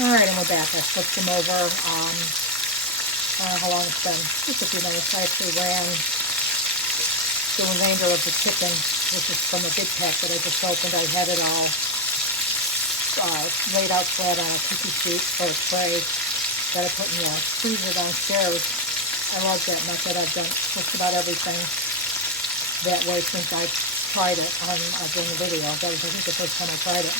All right, and we're back. I flipped them over. I don't know how long it's been. Just a few minutes. I actually ran the remainder of the chicken. This is from a big pack that I just opened. I had it all laid out flat on a cookie sheet or a tray that I put in the freezer downstairs. I love that method. I've done just about everything that way since I tried it on doing the video. That was, I think, the first time I tried it.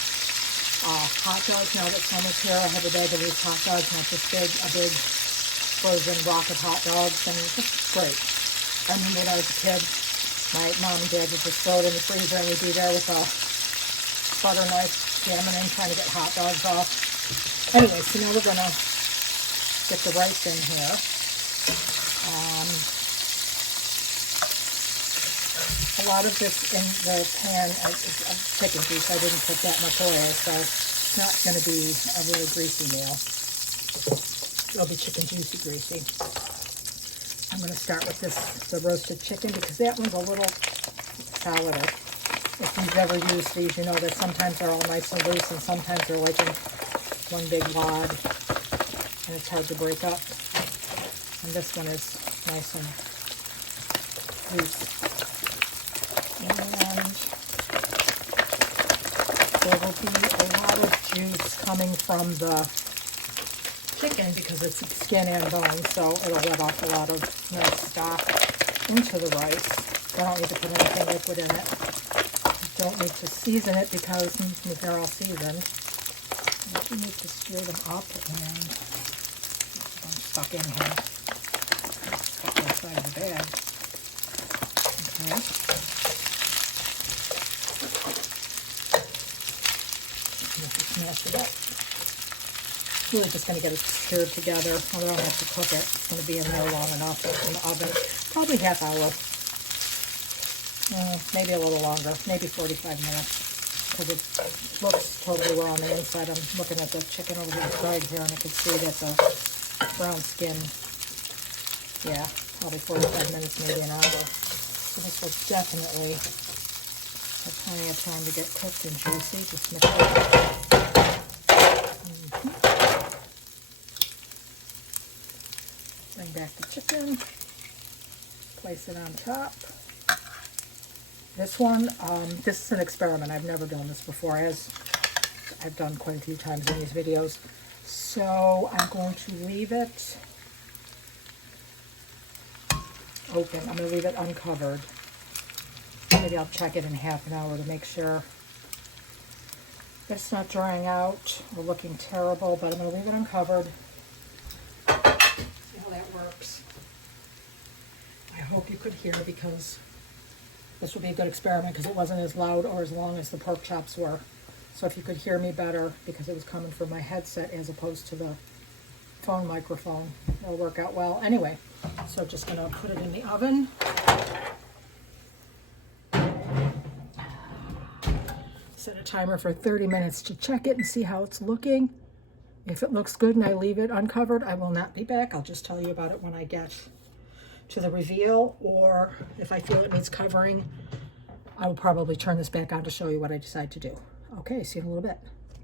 Hot dogs, now that summer's here, I have a bag of these hot dogs, not this big, a big frozen rocket hot dogs, and it's just great. I remember when I was a kid, my mom and dad would just throw it in the freezer, and we'd be there with a butter knife, jamming in, trying to get hot dogs off. Anyway, so now we're gonna get the rice in here. A lot of this in the pan is chicken grease. I didn't put that much oil, so it's not going to be a really greasy meal. It'll be chicken juicy greasy. I'm going to start with the roasted chicken because that one's a little solider. If you've ever used these, you know that sometimes they're all nice and loose and sometimes they're like in one big wad and it's hard to break up. And this one is nice and loose. And there will be a lot of juice coming from the chicken because it's skin and bone, so it'll let off a lot of nice stock into the rice. I don't need to put anything liquid in it. I don't need to season it because they're all seasoned. You need to stir them up, and I'm stuck in here. Stuck inside the bag. Okay. Smash it up. Really just going to get it stirred together. I don't have to cook it. It's going to be in there long enough in the oven. Probably half hour. Maybe a little longer. Maybe 45 minutes. Because it looks totally raw on the inside. I'm looking at the chicken over here fried here, and I can see that the brown skin, yeah, probably 45 minutes, maybe an hour. So this will definitely have plenty of time to get cooked and juicy. Just mix it up. Bring back the chicken, place it on top. This one, this is an experiment. I've never done this before, as I've done quite a few times in these videos. So I'm going to leave it open. I'm going to leave it uncovered. Maybe I'll check it in half an hour to make sure it's not drying out or looking terrible, but I'm going to leave it uncovered. See how that works. I hope you could hear because this will be a good experiment because it wasn't as loud or as long as the pork chops were. So if you could hear me better because it was coming from my headset as opposed to the phone microphone, it'll work out well. Anyway, so just going to put it in the oven. Set a timer for 30 minutes to check it and see how it's looking. If it looks good and I leave it uncovered, I will not be back. I'll just tell you about it when I get to the reveal, or if I feel it needs covering, I will probably turn this back on to show you what I decide to do. Okay, see you in a little bit.